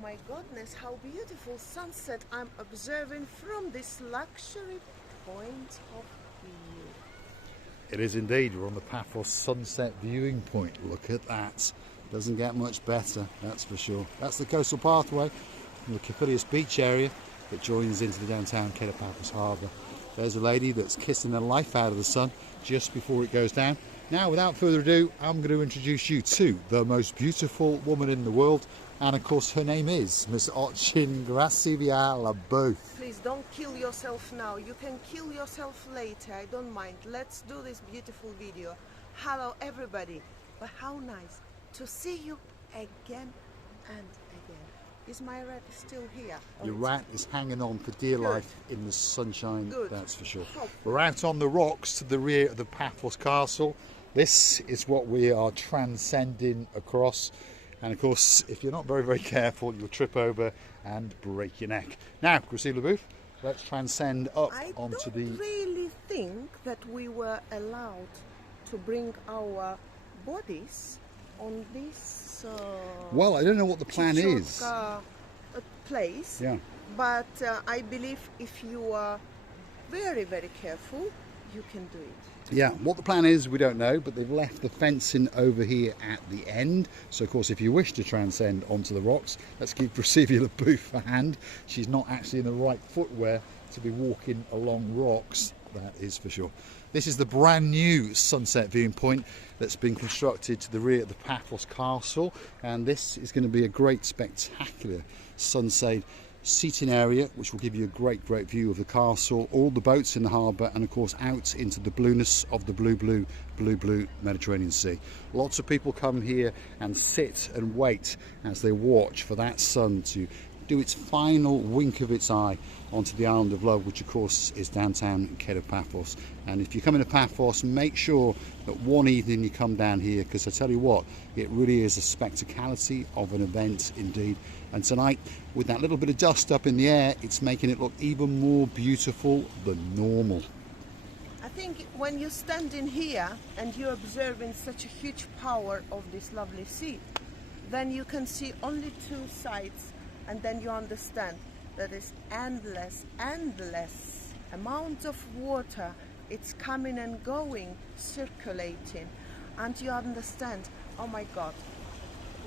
my goodness, how beautiful sunset I'm observing from this luxury point of view. It is indeed. We're on the Paphos sunset viewing point. Look at that. Doesn't get much better, that's for sure. That's the coastal pathway from the Paphos beach area that joins into the downtown Paphos Harbour. There's a lady that's kissing the life out of the sun just before it goes down. Now, without further ado, I'm going to introduce you to the most beautiful woman in the world. And of course, her name is Miss Ochin Gracivia Labeuf. Please don't kill yourself now. You can kill yourself later. I don't mind. Let's do this beautiful video. Hello, everybody. But how nice to see you again and again. Is my rat still here? Your rat is hanging on for dear life in the sunshine, that's for sure. Oh. We're out on the rocks to the rear of the Paphos Castle. This is what we are transcending across. And of course, if you're not very careful, you'll trip over and break your neck. Now, Gracivia Labeuf, let's transcend up onto the... I don't really think that we were allowed to bring our bodies on this well, I don't know what the plan is. Place, yeah. But I believe if you are very careful, you can do it. Yeah, what the plan is, we don't know, but they've left the fencing over here at the end. So, of course, if you wish to transcend onto the rocks, let's give Gracivia Labeuf a hand. She's not actually in the right footwear to be walking along rocks, that is for sure. This is the brand new sunset viewing point that's been constructed to the rear of the Paphos Castle, and this is going to be a great, spectacular sunset seating area which will give you a great view of the castle, all the boats in the harbour, and of course out into the blueness of the blue Mediterranean Sea. Lots of people come here and sit and wait as they watch for that sun to do its final wink of its eye onto the island of love, which of course is downtown Paphos. And if you come into Paphos, make sure that one evening you come down here, because I tell you what, it really is a spectacality of an event indeed. And tonight, with that little bit of dust up in the air, it's making it look even more beautiful than normal. I think when you stand in here and you're observing such a huge power of this lovely sea, then you can see only two sides, and then you understand that it's endless amount of water. It's coming and going, circulating, and you understand, oh my God,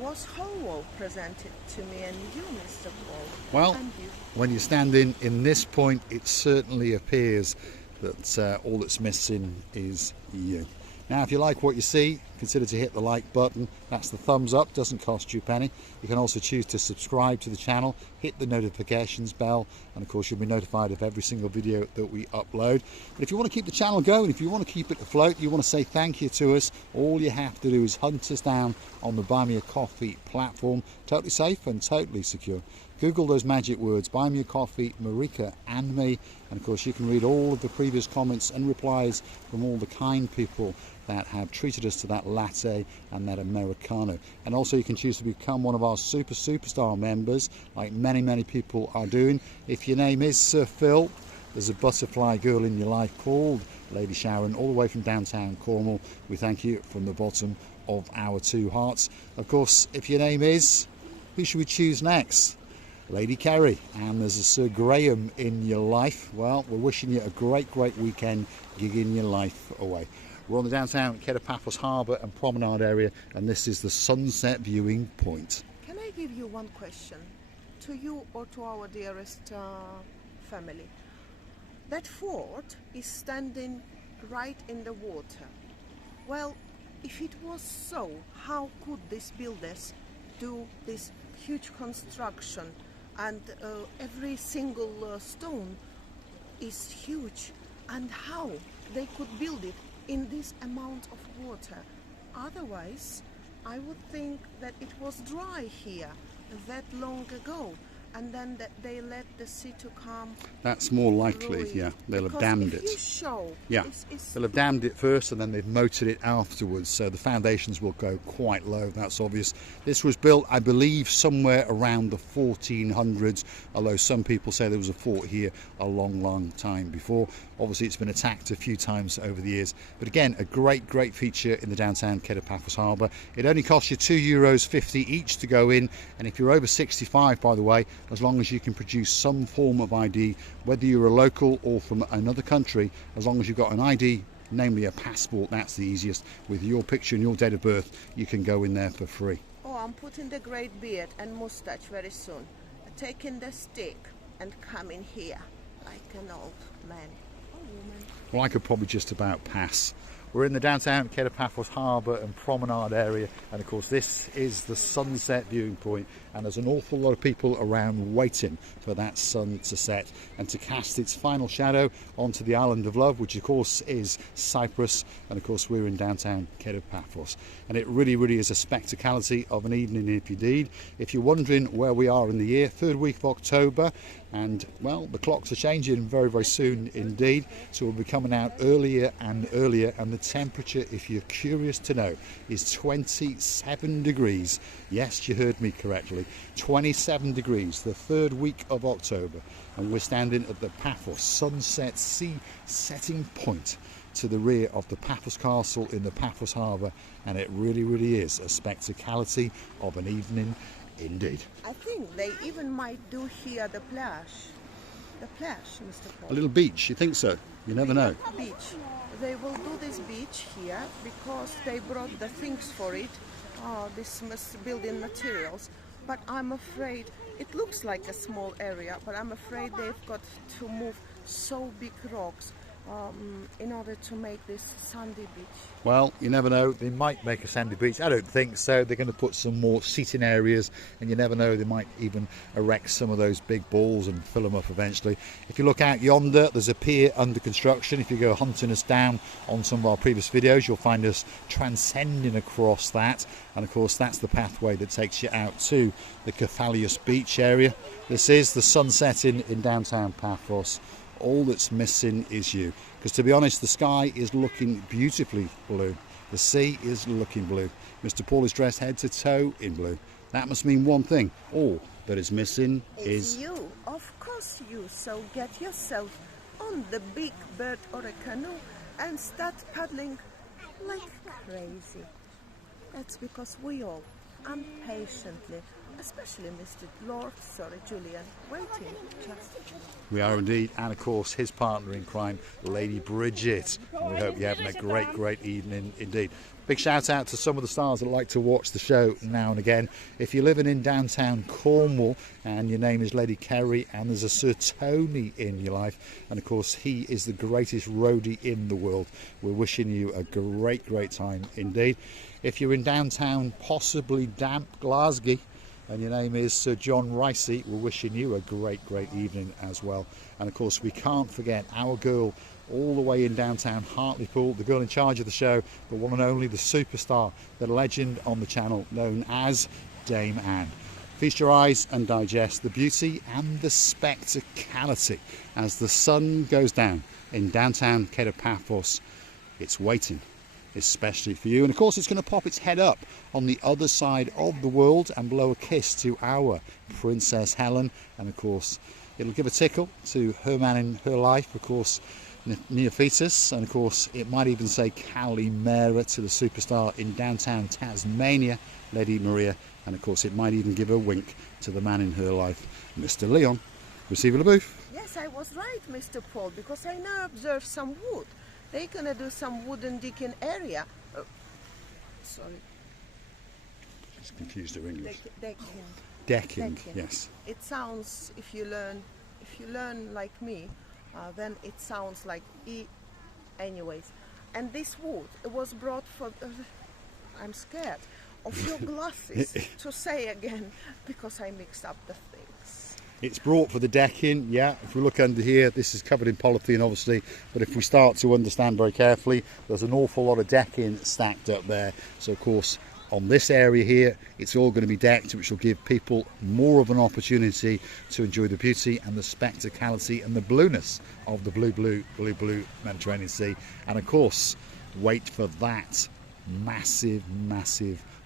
was whole world presented to me, and you, Mr. Paul. Well, and you. When you're standing in this point, it certainly appears that all that's missing is you. Now, if you like what you see, consider to hit the like button. That's the thumbs up, doesn't cost you a penny. You can also choose to subscribe to the channel, hit the notifications bell, and of course you'll be notified of every single video that we upload. But if you want to keep the channel going, if you want to keep it afloat, you want to say thank you to us, all you have to do is hunt us down on the Buy Me a Coffee platform. Totally safe and totally secure. Google those magic words, Buy Me a Coffee, Marika and me, and of course you can read all of the previous comments and replies from all the kind people that have treated us to that latte and that Americano. And also you can choose to become one of our superstar members, like many people are doing. If your name is Sir Phil, there's a butterfly girl in your life called Lady Sharon, all the way from downtown Cornwall. We thank you from the bottom of our two hearts. Of course, if your name is, who should we choose next? Lady Kerry. And there's a Sir Graham in your life. Well, we're wishing you a great weekend, gigging your life away. We're on the downtown Paphos Harbour and Promenade area, and this is the sunset viewing point. Can I give you one question to you or to our dearest family? That fort is standing right in the water. Well, if it was so, how could these builders do this huge construction? And every single stone is huge, and how they could build it in this amount of water? Otherwise, I would think that it was dry here that long ago, and then they let the sea to come. That's more likely, Ruin. yeah. They'll have Because dammed if it. you show, Yeah, it's they'll have dammed it first and then they've motored it afterwards, so the foundations will go quite low, that's obvious. This was built, I believe, somewhere around the 1400s, although some people say there was a fort here a long time before. Obviously it's been attacked a few times over the years, but again, a great feature in the downtown Paphos Harbour. It only costs you €2.50 each to go in, and if you're over 65, by the way, as long as you can produce some form of ID, whether you're a local or from another country, as long as you've got an ID, namely a passport, that's the easiest. With your picture and your date of birth, you can go in there for free. Oh, I'm putting the great beard and moustache very soon. Taking the stick and coming here like an old man or woman. Well, I could probably just about pass. We're in the downtown Paphos Harbour and promenade area, and of course this is the sunset viewing point, and there's an awful lot of people around waiting for that sun to set and to cast its final shadow onto the island of love, which of course is Cyprus, and of course we're in downtown Paphos, and it really is a spectacality of an evening indeed. If you're wondering where we are in the year, third week of October, and well, the clocks are changing very soon indeed, so we'll be coming out earlier and earlier, and the temperature, if you're curious to know, is 27 degrees. Yes, you heard me correctly, 27 degrees, the third week of October, and we're standing at the Paphos Sunset Sea setting point to the rear of the Paphos Castle in the Paphos Harbour, and it really is a spectacality of an evening indeed. I think they even might do here the plage. The plage, Mr. Paul. A little beach, you think so? You never know. Beach. They will do this beach here because they brought the things for it. This building materials. But I'm afraid, it looks like a small area, but I'm afraid they've got to move so big rocks in order to make this sandy beach. Well, you never know, they might make a sandy beach. I don't think so. They're going to put some more seating areas, and you never know, they might even erect some of those big balls and fill them up eventually. If you look out yonder, there's a pier under construction. If you go hunting us down on some of our previous videos, you'll find us transcending across that, and of course that's the pathway that takes you out to the Cephalius beach area. This is the sunset in downtown Paphos. All that's missing is you, because to be honest, the sky is looking beautifully blue, the sea is looking blue, Mr. Paul is dressed head to toe in blue. That must mean one thing: all that is missing is you, of course you. So get yourself on the big bird or a canoe and start paddling like crazy. That's because we all impatiently, especially Mr. Julian, waiting just. We are indeed, and of course his partner in crime, Lady Bridget. And we hope you're having a great evening indeed. Big shout out to some of the stars that like to watch the show now and again. If you're living in downtown Cornwall and your name is Lady Kerry and there's a Sir Tony in your life, and of course he is the greatest roadie in the world, we're wishing you a great time indeed. If you're in downtown, possibly damp Glasgow, and your name is Sir John Ricey, we're wishing you a great evening as well. And of course we can't forget our girl all the way in downtown Hartlepool, the girl in charge of the show, the one and only, the superstar, the legend on the channel known as Dame Anne. Feast your eyes and digest the beauty and the spectacality as the sun goes down in downtown Paphos. It's waiting especially for you, and of course it's going to pop its head up on the other side of the world and blow a kiss to our Princess Helen, and of course it'll give a tickle to her man in her life, of course Neophytus, and of course it might even say Calimera to the superstar in downtown Tasmania, Lady Maria, and of course it might even give a wink to the man in her life, Mr. Leon. Receiver LaBouffe. Yes, I was right, Mr. Paul, because I now observe some wood. They're gonna do some wooden decking area. Sorry. She's confused her English. Decking. Yes. It sounds, if you learn like me, then it sounds like E. Anyways, and this wood, it was brought for. I'm scared of your glasses to say again because I mixed up the things. It's brought for the decking, yeah. If we look under here, this is covered in polythene obviously, but if we start to understand very carefully, there's an awful lot of decking stacked up there. So of course on this area here, it's all going to be decked, which will give people more of an opportunity to enjoy the beauty and the spectacality and the blueness of the blue Mediterranean Sea. And of course, wait for that massive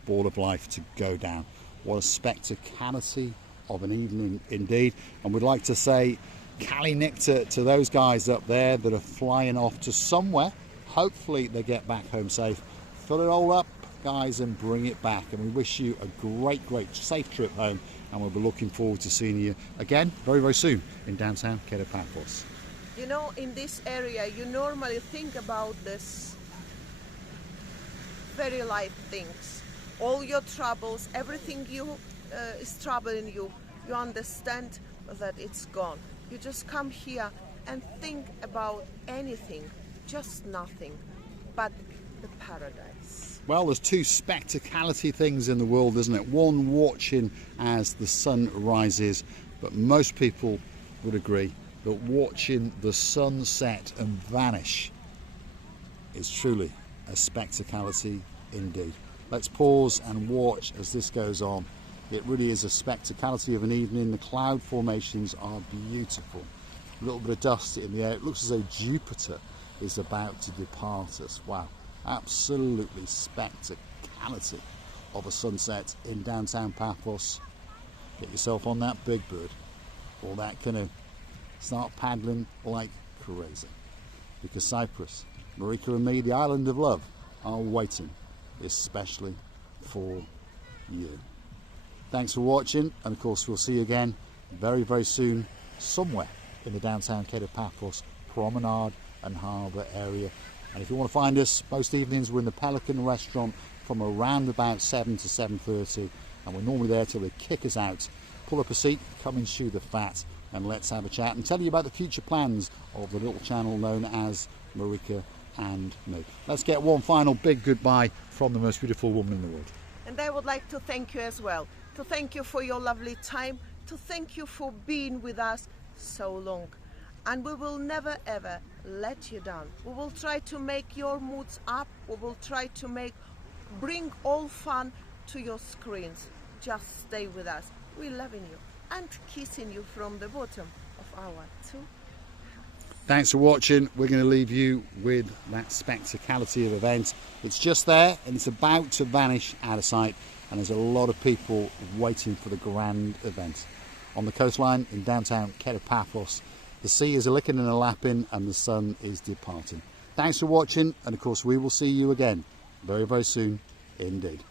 ball of life to go down. What a spectacality of an evening indeed. And we'd like to say Cali Nick to those guys up there that are flying off to somewhere. Hopefully they get back home safe. Fill it all up, guys, and bring it back. And we wish you a great safe trip home, and we'll be looking forward to seeing you again very soon in downtown Paphos. You know, in this area you normally think about this very light things, all your troubles, everything is troubling you. You understand that it's gone. You just come here and think about anything, just nothing but the paradise. Well, there's two spectacality things in the world, isn't it? One, watching as the sun rises, but most people would agree that watching the sun set and vanish is truly a spectacality indeed. Let's pause and watch as this goes on. It really is a spectacality of an evening. The cloud formations are beautiful. A little bit of dust in the air. It looks as though Jupiter is about to depart us. Wow, absolutely spectacality of a sunset in downtown Paphos. Get yourself on that big bird or that canoe. Start paddling like crazy, because Cyprus, Marika and me, the island of love, are waiting especially for you. Thanks for watching, and of course we'll see you again very soon somewhere in the downtown Paphos promenade and harbour area. And if you want to find us, most evenings we're in the Pelican restaurant from around about 7 to 7:30, and we're normally there till they kick us out. Pull up a seat, come and chew the fat, and let's have a chat and tell you about the future plans of the little channel known as Marika and me. Let's get one final big goodbye from the most beautiful woman in the world. And I would like to thank you as well, to thank you for your lovely time, to thank you for being with us so long. And we will never ever let you down. We will try to make your moods up. We will try to bring all fun to your screens. Just stay with us. We're loving you and kissing you from the bottom of our two. Thanks for watching. We're going to leave you with that spectacality of event. It's just there and it's about to vanish out of sight, and there's a lot of people waiting for the grand event. On the coastline in downtown Paphos, the sea is a licking and a lapping and the sun is departing. Thanks for watching, and of course we will see you again very soon indeed.